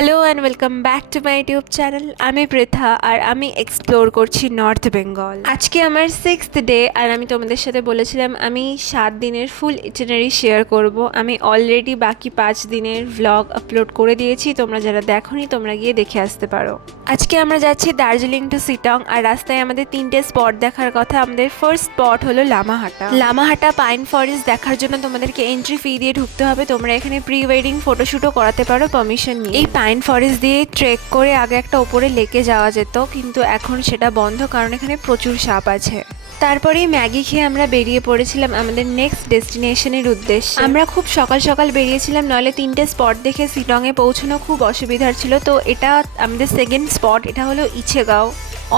Hello and welcome back to my YouTube channel. আমি পৃথা আর আমি explore করছি নর্থ বেঙ্গল। আজকে আমার 6th ডে আর আমি তোমাদের সাথে বলেছিলাম আমি 7 দিনের ফুল ইটিনারি শেয়ার করব। আমি অলরেডি বাকি 5 দিনের ভ্লগ আপলোড করে দিয়েছি, তোমরা যারা দেখোনি তোমরা গিয়ে দেখে আসতে পারো। আজকে আমরা যাচ্ছি দার্জিলিং টু সিটং আর রাস্তায় আমাদের 3টে স্পট দেখার কথা। আমাদের ফার্স্ট স্পট হলো লামাহাটা। লামাহাটা পাইন ফরেস্ট দেখার জন্য তোমাদেরকে এন্ট্রি ফি দিয়ে ঢুকতে হবে। তোমরা এখানে প্রি ওয়েডিং ফটোশ্যুটও করাতে পারো পারমিশন নিয়ে। এই পাইন ফরেস্ট দিয়ে ট্রেক করে আগে একটা ওপরে লেকে যাওয়া যেত, কিন্তু এখন সেটা বন্ধ কারণ এখানে প্রচুর সাপ আছে। তারপরেই ম্যাগি খেয়ে আমরা বেরিয়ে পড়েছিলাম আমাদের নেক্সট ডেস্টিনেশনের উদ্দেশ্যে। আমরা খুব সকাল সকাল বেরিয়েছিলাম, নইলে 3টে স্পট দেখে শিলংয়ে পৌঁছানো খুব অসুবিধার ছিল। তো এটা আমাদের সেকেন্ড স্পট, এটা হলো ইছেগাঁও।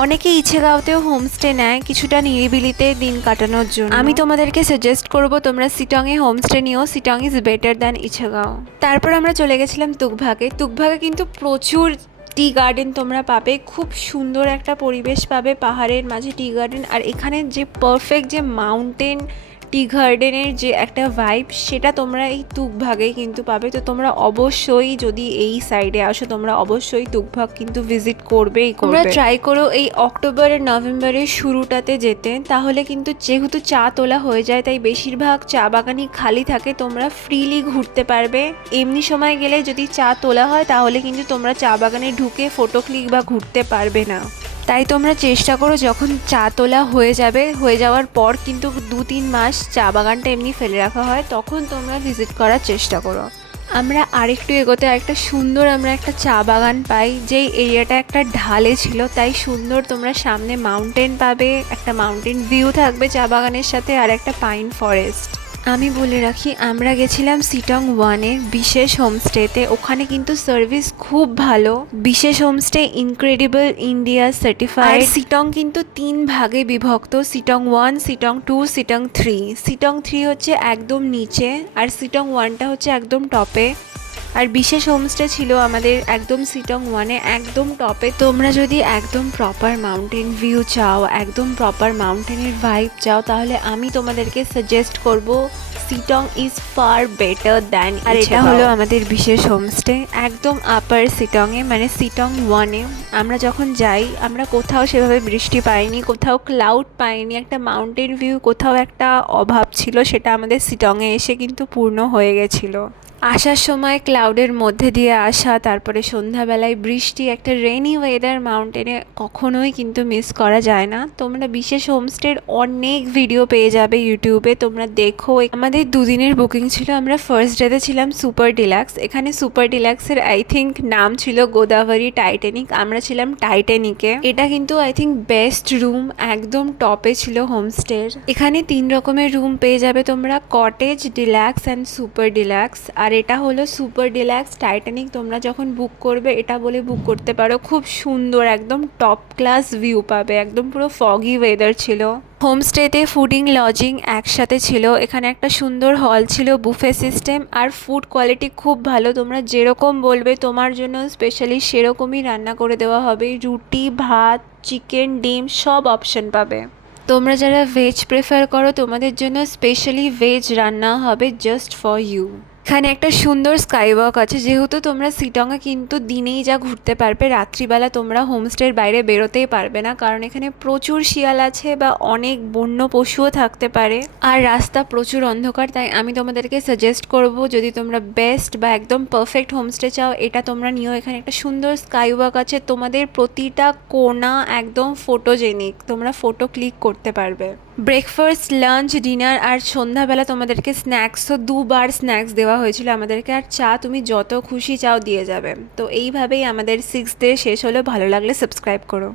অনেকে ইছেগাঁওতেও হোমস্টে নেয় কিছুটা নিরিবিলিতে দিন কাটানোর জন্য। আমি তোমাদেরকে সাজেস্ট করব তোমরা সিটংয়ে হোমস্টে নিও, সিটং ইজ বেটার দ্যান ইছেগাঁও। তারপর আমরা চলে গেছিলাম তুকভাগে। তুকভাগে কিন্তু প্রচুর টি গার্ডেন তোমরা পাবে, খুব সুন্দর একটা পরিবেশ পাবে, পাহাড়ের মাঝে টি গার্ডেন। আর এখানে যে পারফেক্ট যে মাউন্টেন টি গার্ডেনের যে একটা ভাইব সেটা তোমরা এই তুকভাগেই কিন্তু পাবে। তো তোমরা অবশ্যই যদি এই সাইডে আসো তোমরা অবশ্যই তুকভাগ কিন্তু ভিজিট করবেই করবে। তোমরা ট্রাই করো এই অক্টোবর আর নভেম্বরের শুরুটাতে যেতে, তাহলে কিন্তু যেহেতু চা তোলা হয়ে যায় তাই বেশিরভাগ চা বাগানই খালি থাকে, তোমরা ফ্রিলি ঘুরতে পারবে। এমনি সময় গেলে যদি চা তোলা হয় তাহলে কিন্তু তোমরা চা বাগানে ঢুকে ফটো ক্লিক বা ঘুরতে পারবে না। তাই তোমরা চেষ্টা করো যখন চা তোলা হয়ে যাবে, হয়ে যাওয়ার পর কিন্তু 2-3 মাস চা বাগানটা এমনি ফেলে রাখা হয়, তখন তোমরা ভিজিট করার চেষ্টা করো। আমরা আরেকটু এগোতে একটা সুন্দর আমরা একটা চা বাগান পাই, যেই এরিয়াটা একটা ঢালে ছিল তাই সুন্দর। তোমরা সামনে মাউন্টেন পাবে, একটা মাউন্টেন ভিউ থাকবে চা বাগানের সাথে, আর একটা পাইন ফরেস্ট। আমি বলে রাখি আমরা গেছিলাম সিটং 1-এর বিশেষ হোমস্টেতে। ওখানে কিন্তু সার্ভিস খুব ভালো। বিশেষ homestay incredible India certified. Sittong কিন্তু 3 ভাগে বিভক্ত, সিটং 1, সিটং 2, সিটং 3। সিটং 3 হচ্ছে একদম নিচে আর সিটং 1টা হচ্ছে একদম টপে। আর বিশেষ হোমস্টে ছিল আমাদের একদম সিটং 1-এ একদম টপে। তোমরা যদি একদম প্রপার মাউন্টেন ভিউ চাও, একদম প্রপার মাউন্টেনের ভাইব চাও, তাহলে আমি তোমাদেরকে সাজেস্ট করব sitting is far better than. আর এটা হলো আমাদের বিশেষ হোমস্টে একদম আপার সিটংয়ে, মানে সিটং 1-এ। আমরা যখন যাই আমরা কোথাও সেভাবে বৃষ্টি পাইনি, কোথাও ক্লাউড পাইনি, একটা মাউন্টেন ভিউ কোথাও একটা অভাব ছিল, সেটা আমাদের সিটংয়ে এসে কিন্তু পূর্ণ হয়ে গেছিলো। আসার সময় ক্লাউডের মধ্যে দিয়ে আসা, তারপরে সন্ধ্যাবেলায় বৃষ্টি, একটা রেনি ওয়েদার মাউন্টেনে কখনোই কিন্তু মিস করা যায় না। তোমরা বিশেষ হোমস্টের অনেক ভিডিও পেয়ে যাবে ইউটিউবে, তোমরা দেখো। আমাদের 2 দিনের বুকিং ছিল। আমরা ফার্স্ট ডেতে ছিলাম সুপার ডিলাক্স। এখানে সুপার ডিলাক্সের আই থিঙ্ক নাম ছিল গোদাবরী টাইটানিক, আমরা ছিলাম টাইটানিকে। এটা কিন্তু আই থিঙ্ক বেস্ট রুম, একদম টপে ছিল হোমস্টের। এখানে 3 রকমের রুম পেয়ে যাবে তোমরা, cottage, deluxe and super deluxe. আর এটা হলো সুপার ডিলাক্স টাইটানিক। তোমরা যখন বুক করবে এটা বলে বুক করতে পারো। খুব সুন্দর একদম টপ ক্লাস ভিউ পাবে, একদম পুরো ফগি ওয়েদার ছিল। হোমস্টেতে ফুডিং লজিং একসাথে ছিল। এখানে একটা সুন্দর হল ছিল, বুফে সিস্টেম, আর ফুড কোয়ালিটি খুব ভালো। তোমরা যেরকম বলবে তোমার জন্য স্পেশালি সেরকমই রান্না করে দেওয়া হবে। রুটি, ভাত, চিকেন, ডিম সব অপশন পাবে। তোমরা যারা ভেজ প্রেফার করো তোমাদের জন্য স্পেশালি ভেজ রান্না হবে জাস্ট ফর ইউ। এখানে একটা সুন্দর স্কাই ওয়াক আছে। যেহেতু তোমরা সিটংয়ে কিন্তু দিনেই যা ঘুরতে পারবে, রাত্রিবেলা তোমরা হোমস্টের বাইরে বেরোতেই পারবে না, কারণ এখানে প্রচুর শিয়াল আছে বা অনেক বন্য পশুও থাকতে পারে, আর রাস্তা প্রচুর অন্ধকার। তাই আমি তোমাদেরকে সাজেস্ট করব যদি তোমরা বেস্ট বা একদম পারফেক্ট হোমস্টে চাও এটা তোমরা নিও। এখানে একটা সুন্দর স্কাই ওয়াক আছে, তোমাদের প্রতিটা কোণা একদম ফটোজেনিক, তোমরা ফটো ক্লিক করতে পারবে। ব্রেকফাস্ট, লাঞ্চ, ডিনার আর সন্ধ্যাবেলা তোমাদেরকে স্ন্যাক্সও 2 বার স্ন্যাক্স দেওয়া হয়েছিল আমাদেরকে, আর চা তুমি যত খুশি চাও দিয়ে যাবে। তো এইভাবেই আমাদের 6th ডে শেষ হলো। ভালো লাগলে সাবস্ক্রাইব করো।